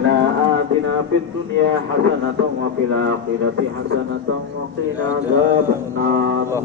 ربنا آتنا في الدنيا حسنة وفي الآخرة حسنة وقنا عذاب النار.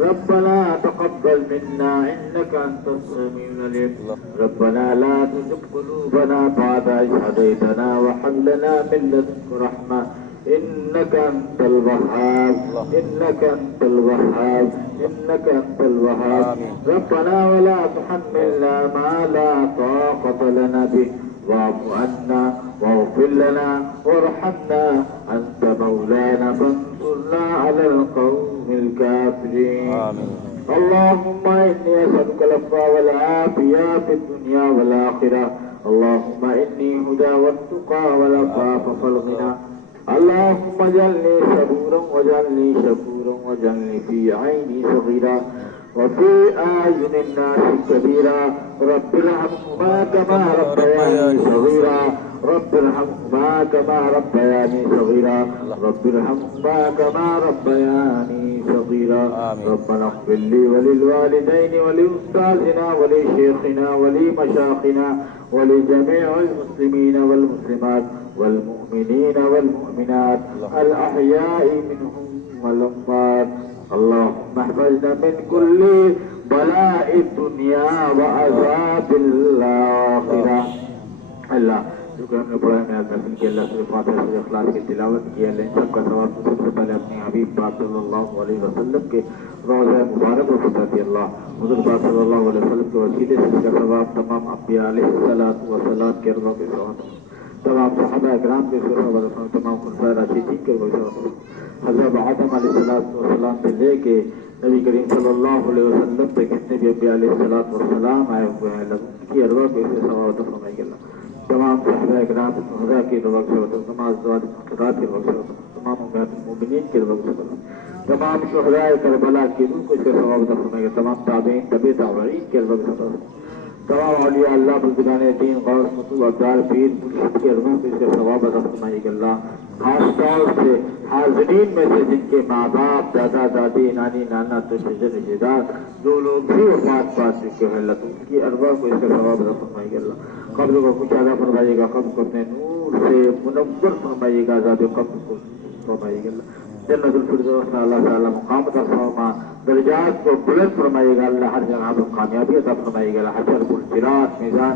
ربنا تقبل منا إنك أنت السميع العليم. ربنا لا تزغ قلوبنا بعد إذ هديتنا وهب لنا من لدنك رحمة. إنك أنت الوهاب. إنك أنت الوهاب. إنك أنت الوهاب. ربنا ولا تحملنا ما لا طاقة لنا به. واعف عنا. واغفر لنا وارحمنا. أنت مولانا فانصرنا على القوم الكافرين. آمين. اللهم إني أسألك العفو والعافية في الدنيا والآخرة. اللهم إني هدى والتقى والعفاف والغنى اللهم اجعلني صبورا واجعلني شكورا واجعلني في عيني صغيرا وفي أعين الناس كبيرا. رب ارحمهما كما ربياني صغيرا. رب ارحمهما كما ربياني صغيرا. رب ارحمهما كما ربياني صغيرا. ربنا اغفر لي وللوالدين ولأستاذنا ولشيخنا ولمشاخنا ولجميع المسلمين والمسلمات والمؤمنين والمؤمنات. الأحياء منهم والأموات. اللهم احفظنا من كل بلاء الدنيا وعذاب الآخرة. اللہ جو کہ ہم نے پڑھا میں دفن کی اللہ سے فاتحہ سے اخلاص کی تلاوت کی، اللہ ان سب کا ثواب سب سے پہلے اپنے حبیب پاک صلی اللہ علیہ وسلم کے روزہ مبارک کو فتح اللہ حضرت پاک صلی اللہ علیہ وسلم کے وسیلے سے اس کا ثواب تمام انبیاء علیہ الصلوۃ والسلام کے ارواح کے ثواب تمام صحابہ اکرام کے ثواب اور تمام خلفائے راشدین کے ثواب حضرت آدم علیہ الصلوۃ والسلام سے لے کے نبی کریم صلی اللہ علیہ وسلم پہ کتنے بھی انبیاء علیہ الصلوۃ والسلام آئے ہوئے ہیں، اللہ کی ارواح کو اس سے ثواب عطا فرمائے اللہ تمام صحابہ اکرام خدا کی وقت سے وطن تمام ازواج خطرات کے وقت سے وطن تمام امت المؤمنین کے وقت سے وطن تمام شہداء کربلا کی روح کو اس کے ثواب عطا فرمائے گا تمام تابعین، طبی تابعین کے وقت سے وطن تمام اولیاء اللہ بلدگان دین، غوث مطلوب، ابدار، پیر، مرشد کے روح کو اس کے ثواب عطا فرمائے گا اللہ، خاص طور سے حاضرین میں سے جن کے ماں باپ، دادا، دادی، نانی، نانا تو شجر رشتے دار جو لوگ بھی وفات پا چکے ہیں اللہ تو ان کی اربا کو اس کا ثواب عطا فرمائے گا اللہ۔ قبر کو کچھ ادا فرمائیے گا، قبر کو اپنے نور سے منور فرمائیے گا آزاد قبر کو فرمائیے گا اللہ۔ جنت الفردوس میں اللہ تعالیٰ مقام عطا فرما، درجات کو بلند فرمائیے گا اللہ، ہر جگہ پر کامیابی عطا فرمائے گا اللہ۔ حشر الفرات میزان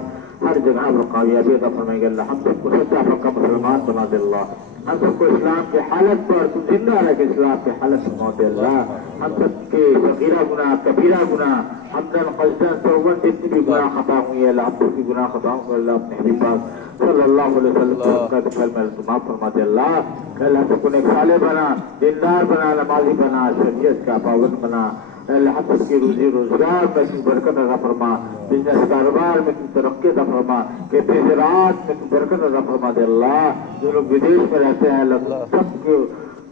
ہر جگہ پر کامیابی عطا فرمائے گا اللہ۔ ہم سب کو سچا پکا مسلمان بنا دے اللہ۔ ہم سب کو اسلام کے حالت پر تو زندہ رہ کے اسلام کے حالت پر موت اللہ۔ ہم سب کے صغیرہ گناہ کبیرہ گناہ۔ حمدن قصدن سوون جتنی بھی گناہ خطا ہوئی ہے اللہ ہم سب کی گناہ خطا کو اللہ اپنے حبیب پاک صلی اللہ علیہ وسلم کا دکھل میں تمام فرما دے اللہ کہ اللہ سب کو نیک صالح بنا دیندار بنا نمازی بنا شریعت کا پابند بنا۔ اللہ کی روزی روزگار میں تو برکت عطا فرما۔ بزنس کاروبار میں تو ترقی عطا فرما۔ کہ زراعت میں تو برکت عطا فرما دے اللہ۔ جو لوگ ودیش میں رہتے ہیں، اللہ سب کے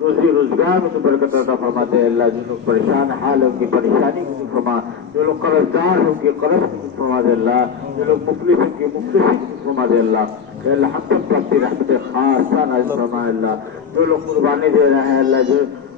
روزی روزگار میں تو برکت عطا فرما دے اللہ جو لوگ پریشان حال ہیں ان کی پریشانی کو فرما، جو لوگ قرض دار ہیں ان کے قرض کو فرما دے اللہ، جو لوگ مفلس ہیں ان کی مفلسی کو فرما دے اللہ۔ کہ اللہ ہم سب پر اپنی رحمت خاصہ نازل فرما اللہ۔ جو لوگ قربانی دے رہے ہیں اللہ، جو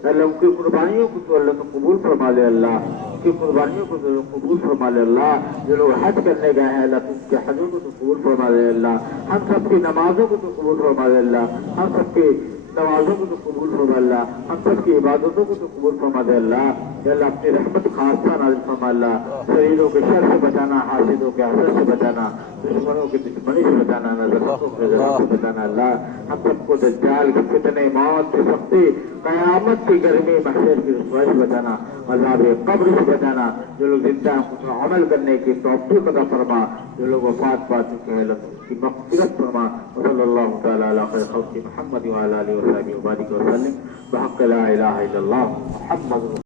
اللہ ان کی قربانیوں کو تو اللہ تو قبول فرما لے اللہ۔ ان کی قربانیوں کو تو قبول فرما لے اللہ۔ جو لوگ حج کرنے گئے ہیں اللہ، تو ان کے حجوں کو تو قبول فرما لے اللہ۔ ہم سب کی نمازوں کو تو قبول فرما لے اللہ۔ ہم سب کی نمازوں کو تو قبول فرما اللہ ہم سب کی عبادتوں کو تو قبول فرما دے اللہ۔ یا اللہ، اپنی رحمت خاصہ نازل فرما اللہ۔ شریروں کے شر سے بچانا حاصلوں کے حسر سے بچانا۔ دشمنوں کی دشمنی سے بچانا کے نظر سے بچانا اللہ ہم سب کو دجال کی فتنے موت کی سختی قیامت کی گرمی محشر کی رسوائی سے بچانا عذاب قبر سے بچانا جو لوگ زندہ ہیں عمل کرنے کی توفیق عطا فرما جو لوگ وفات پا چکے ہیں کی مغفرت فرما۔ وصلی اللہ تعالی علی خیر خلق محمد وعلی آلہ وصحبہ وبارک وسلم بحق لا الہ الا اللہ محمد